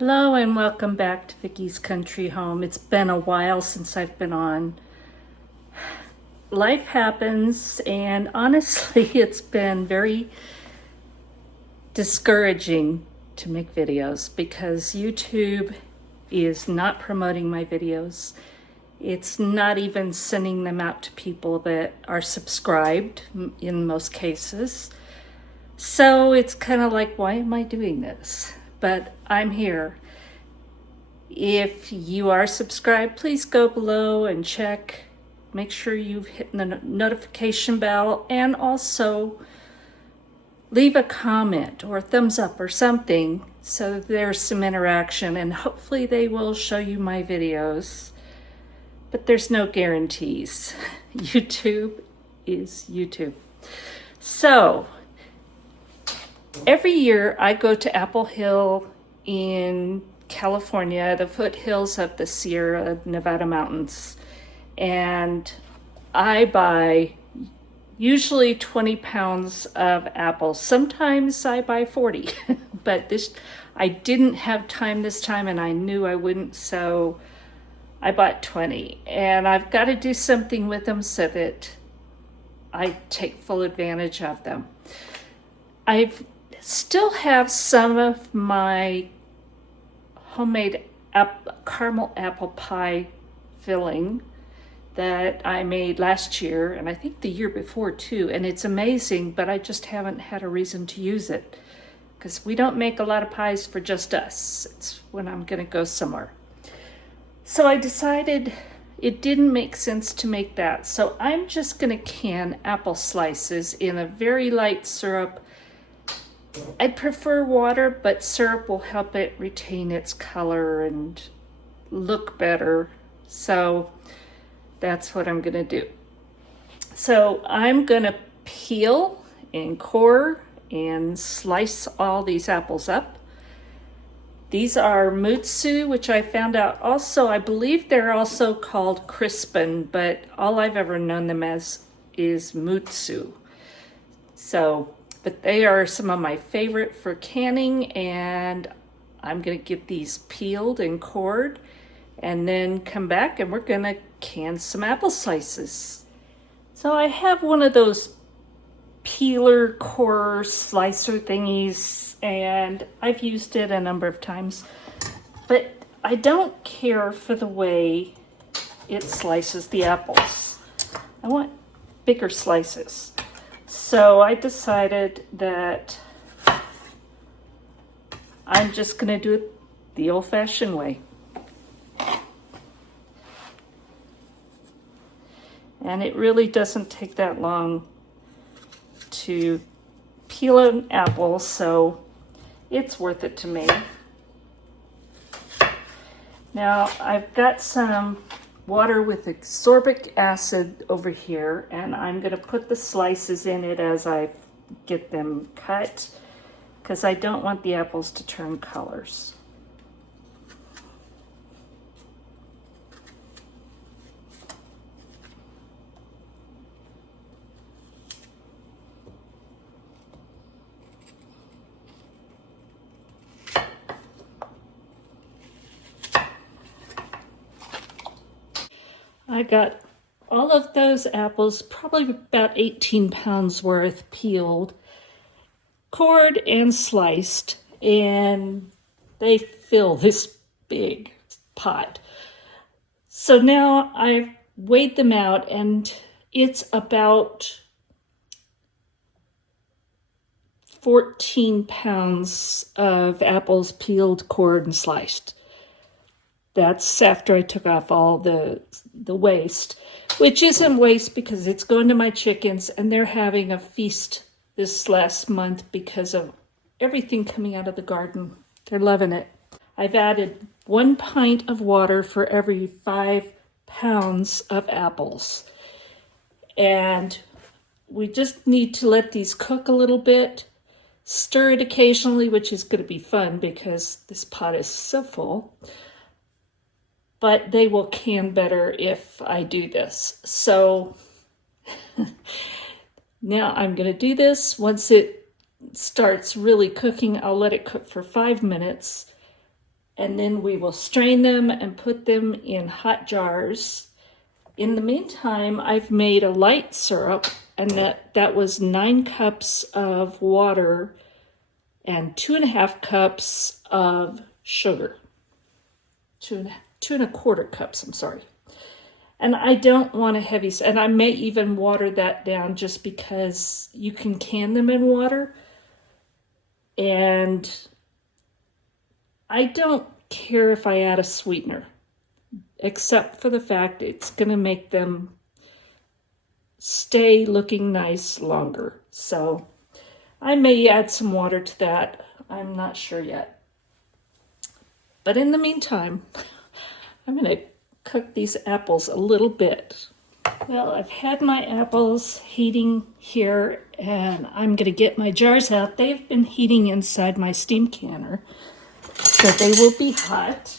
Hello and welcome back to Vicky's Country Home. It's been a while since I've been on. Life happens, and honestly, it's been very discouraging to make videos because YouTube is not promoting my videos. It's not even sending them out to people that are subscribed in most cases. So it's kind of like, why am I doing this? But I'm here. If you are subscribed, please go below and check. Make sure you've hit the notification bell and also leave a comment or a thumbs up or something so that there's some interaction, and hopefully they will show you my videos. But there's no guarantees. YouTube is YouTube. So every year I go to Apple Hill in California, the foothills of the Sierra Nevada mountains, and I buy usually 20 pounds of apples. Sometimes I buy 40, but I didn't have time this time and I knew I wouldn't, so I bought 20, and I've got to do something with them so that I take full advantage of them. I still have some of my homemade caramel apple pie filling that I made last year, and I think the year before too, and it's amazing, but I just haven't had a reason to use it because we don't make a lot of pies for just us. It's when I'm gonna go somewhere. So I decided it didn't make sense to make that, so I'm just gonna can apple slices in a very light syrup. I'd prefer water, but syrup will help it retain its color and look better. So that's what I'm gonna do. So I'm gonna peel and core and slice all these apples up. These are Mutsu, which I found out also, I believe they're also called Crispin, but all I've ever known them as is Mutsu. But they are some of my favorite for canning, and I'm gonna get these peeled and cored and then come back and we're gonna can some apple slices. So I have one of those peeler core slicer thingies, and I've used it a number of times, but I don't care for the way it slices the apples. I want bigger slices. So I decided that I'm just gonna do it the old-fashioned way. And it really doesn't take that long to peel an apple, so it's worth it to me. Now I've got some water with ascorbic acid over here, and I'm going to put the slices in it as I get them cut because I don't want the apples to turn colors. I got all of those apples, probably about 18 pounds worth, peeled, cored, and sliced, and they fill this big pot. So now I've weighed them out, and it's about 14 pounds of apples peeled, cored, and sliced. That's after I took off all the waste, which isn't waste because it's going to my chickens, and they're having a feast this last month because of everything coming out of the garden. They're loving it. I've added 1 pint of water for every 5 pounds of apples. And we just need to let these cook a little bit, stir it occasionally, which is going to be fun because this pot is so full. But they will can better if I do this. So now I'm gonna do this. Once it starts really cooking, I'll let it cook for 5 minutes, and then we will strain them and put them in hot jars. In the meantime, I've made a light syrup, and that was 9 cups of water and 2.5 cups of sugar. 2.25 cups, I'm sorry. And I don't want a heavy, and I may even water that down just because you can can them in water. And I don't care if I add a sweetener, except for the fact it's going to make them stay looking nice longer. So I may add some water to that. I'm not sure yet. But in the meantime, I'm going to cook these apples a little bit. Well, I've had my apples heating here, and I'm going to get my jars out. They've been heating inside my steam canner, so they will be hot.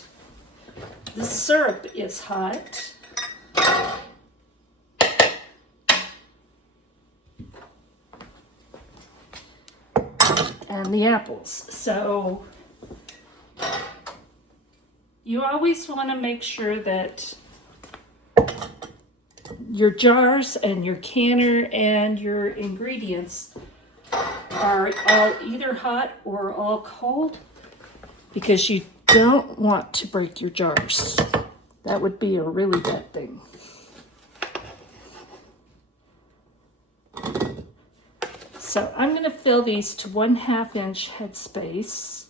The syrup is hot. And the apples. So you always want to make sure that your jars and your canner and your ingredients are all either hot or all cold, because you don't want to break your jars. That would be a really bad thing. So I'm going to fill these to 1/2 inch headspace.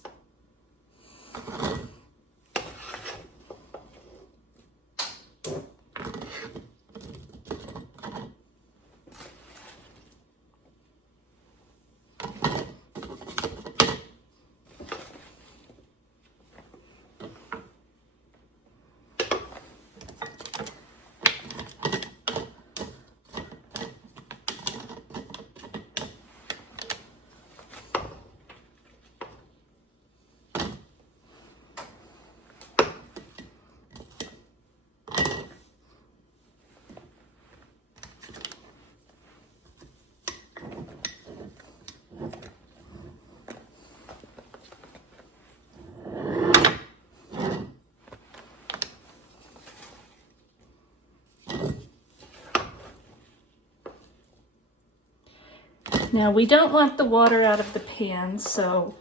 Now we don't want the water out of the pan, so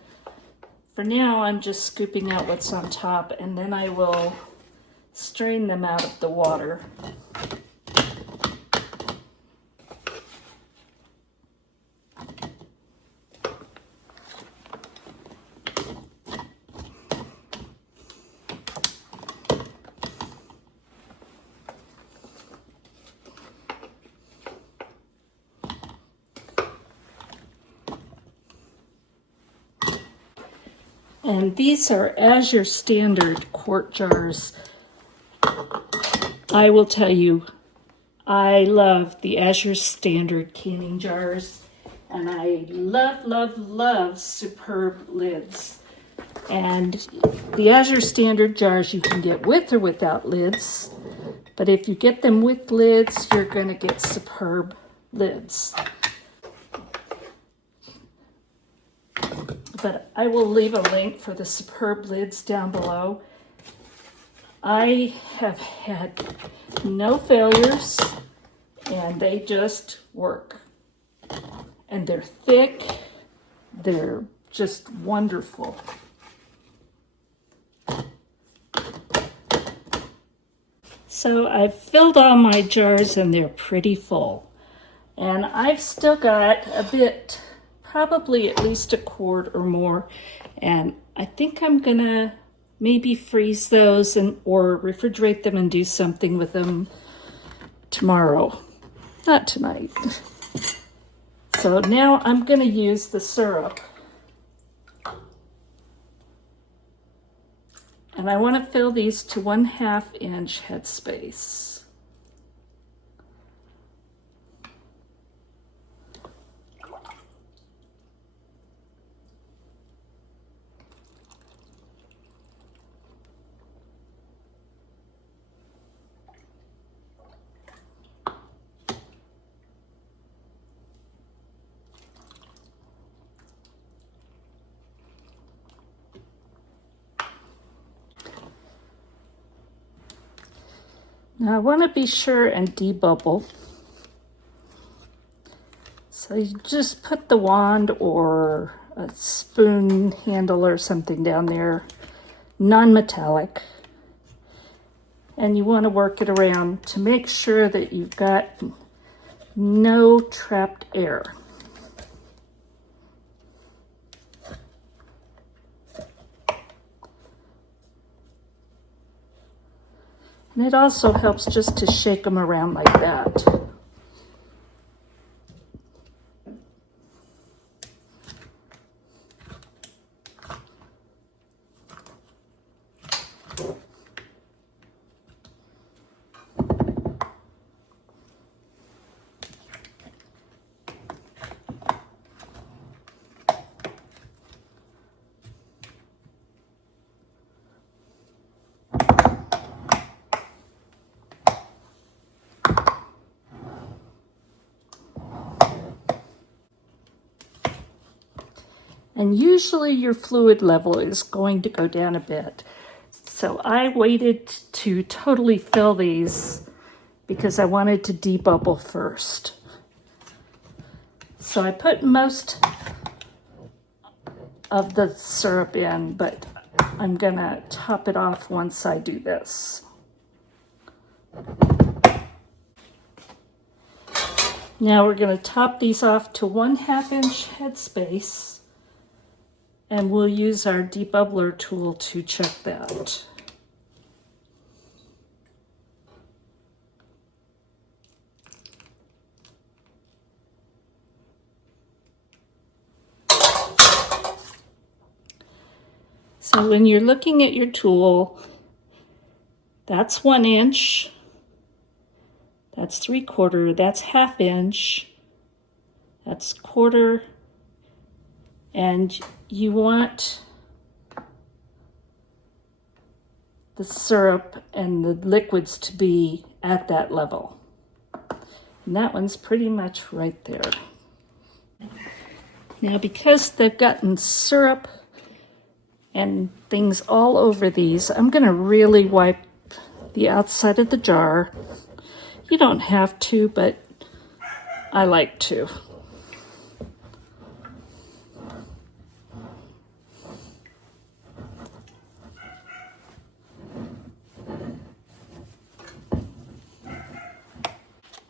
for now I'm just scooping out what's on top, and then I will strain them out of the water. And these are as your standard quart jars. I will tell you, I love the Azure Standard canning jars, and I love, love, love superb lids. And the Azure Standard jars you can get with or without lids, but if you get them with lids, you're going to get superb lids. But I will leave a link for the superb lids down below. I have had no failures, and they just work. And they're thick, they're just wonderful. So I've filled all my jars, and they're pretty full. And I've still got a bit, probably at least a quart or more, and I think I'm gonna maybe freeze those or refrigerate them and do something with them tomorrow, not tonight. So now I'm gonna use the syrup, and I want to fill these to 1/2 inch headspace. Now I want to be sure and debubble. So you just put the wand or a spoon handle or something down there, non-metallic. And you want to work it around to make sure that you've got no trapped air. And it also helps just to shake them around like that. And usually your fluid level is going to go down a bit. So I waited to totally fill these because I wanted to debubble first. So I put most of the syrup in, but I'm gonna top it off once I do this. Now we're gonna top these off to 1/2 inch headspace. And we'll use our debubbler tool to check that. So when you're looking at your tool, that's 1 inch, that's 3/4, that's 1/2 inch, that's 1/4, and you want the syrup and the liquids to be at that level. And that one's pretty much right there. Now because they've gotten syrup and things all over these, I'm gonna really wipe the outside of the jar. You don't have to, but I like to.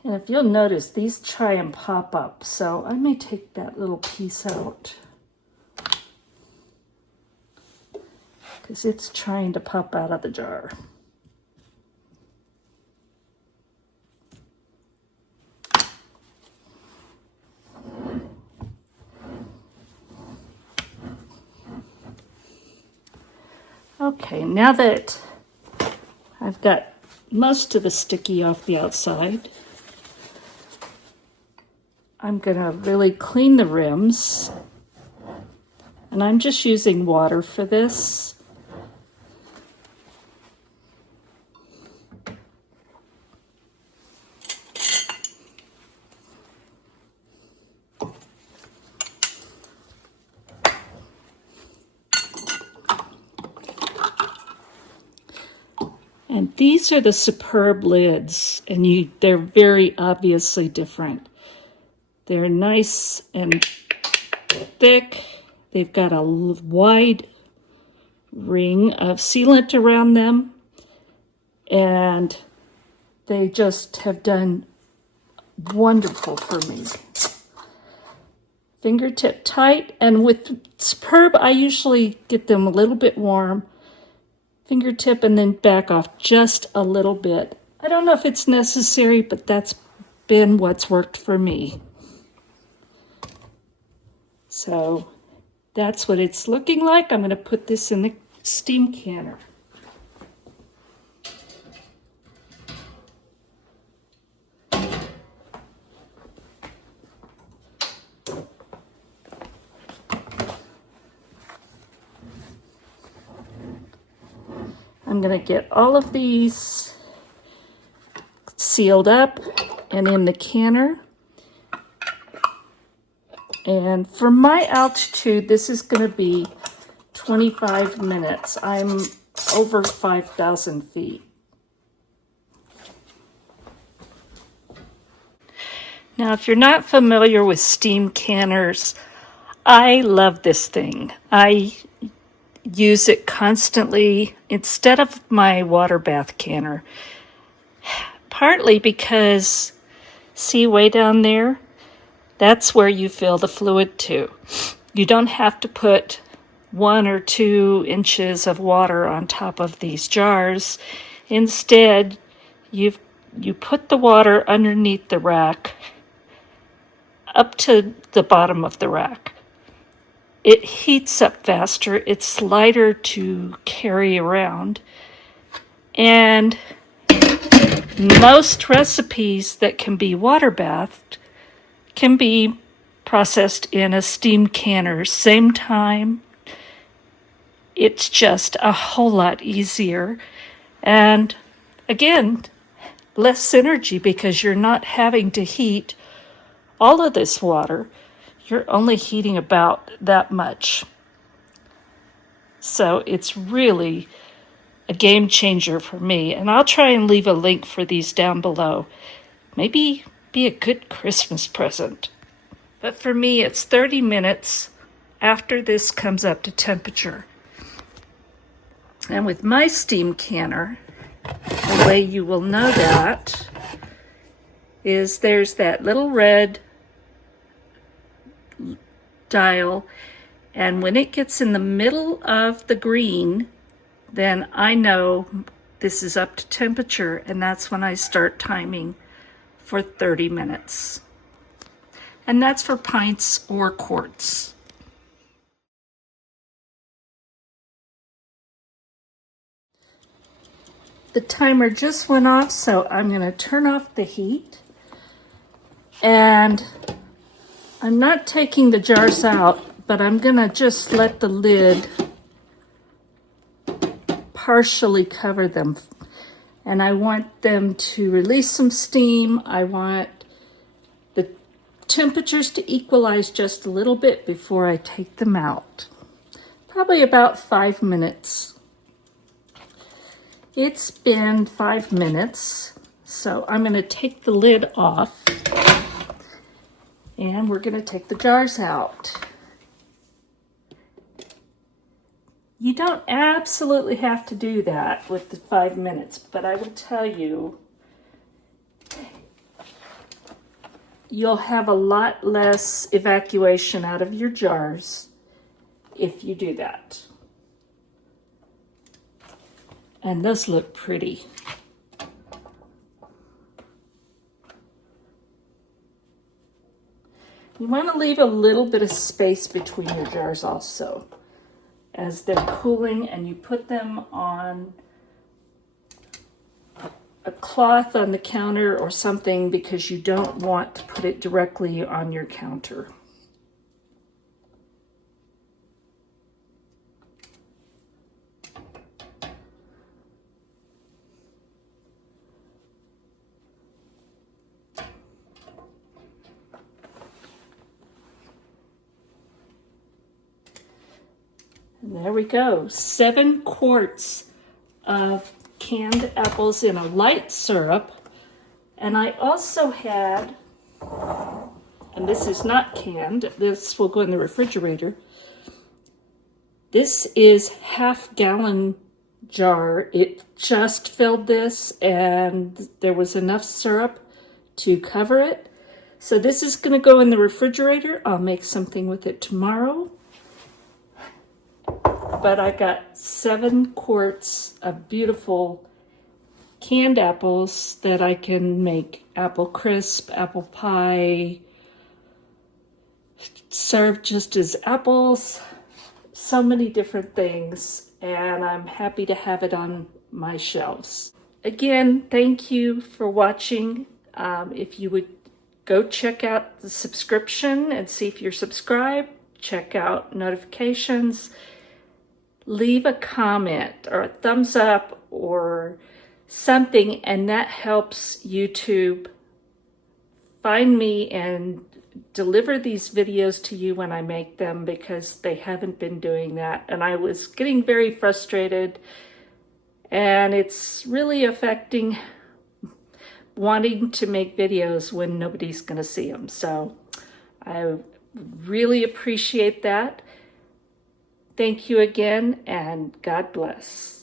And if you'll notice, these try and pop up, so I may take that little piece out because it's trying to pop out of the jar. Okay, now that I've got most of the sticky off the outside, I'm gonna really clean the rims, and I'm just using water for this. And these are the Superb lids, and they're very obviously different. They're nice and thick. They've got a wide ring of sealant around them, and they just have done wonderful for me. Fingertip tight, and with Superb, I usually get them a little bit warm. Fingertip and then back off just a little bit. I don't know if it's necessary, but that's been what's worked for me. So that's what it's looking like. I'm going to put this in the steam canner. I'm going to get all of these sealed up and in the canner. And for my altitude, this is going to be 25 minutes. I'm over 5,000 feet. Now, if you're not familiar with steam canners, I love this thing. I use it constantly instead of my water bath canner, partly because, see way down there? That's where you fill the fluid to. You don't have to put 1 or 2 inches of water on top of these jars. Instead, you put the water underneath the rack up to the bottom of the rack. It heats up faster, it's lighter to carry around, and most recipes that can be water bathed can be processed in a steam canner. Same time, it's just a whole lot easier. And again, less energy because you're not having to heat all of this water. You're only heating about that much. So it's really a game changer for me. And I'll try and leave a link for these down below. Maybe be a good Christmas present. But for me, it's 30 minutes after this comes up to temperature. And with my steam canner, the way you will know that is there's that little red dial, and when it gets in the middle of the green, then I know this is up to temperature, and that's when I start timing for 30 minutes. And that's for pints or quarts. The timer just went off, so I'm going to turn off the heat. And I'm not taking the jars out, but I'm going to just let the lid partially cover them. And I want them to release some steam. I want the temperatures to equalize just a little bit before I take them out. Probably about 5 minutes. It's been 5 minutes, so I'm going to take the lid off. And we're going to take the jars out. You don't absolutely have to do that with the 5 minutes, but I will tell you, you'll have a lot less evacuation out of your jars if you do that. And those look pretty. You want to leave a little bit of space between your jars also as they're cooling, and you put them on a cloth on the counter or something because you don't want to put it directly on your counter. And there we go, 7 quarts of canned apples in a light syrup. And I also had, and this is not canned, this will go in the refrigerator. This is half-gallon jar. It just filled this and there was enough syrup to cover it. So this is going to go in the refrigerator. I'll make something with it tomorrow. But I got 7 quarts of beautiful canned apples that I can make apple crisp, apple pie, serve just as apples, so many different things, and I'm happy to have it on my shelves. Again, thank you for watching. If you would go check out the subscription and see if you're subscribed, check out notifications. Leave a comment or a thumbs up or something, and that helps YouTube find me and deliver these videos to you when I make them, because they haven't been doing that. And I was getting very frustrated, and it's really affecting wanting to make videos when nobody's going to see them. So I really appreciate that. Thank you again, and God bless.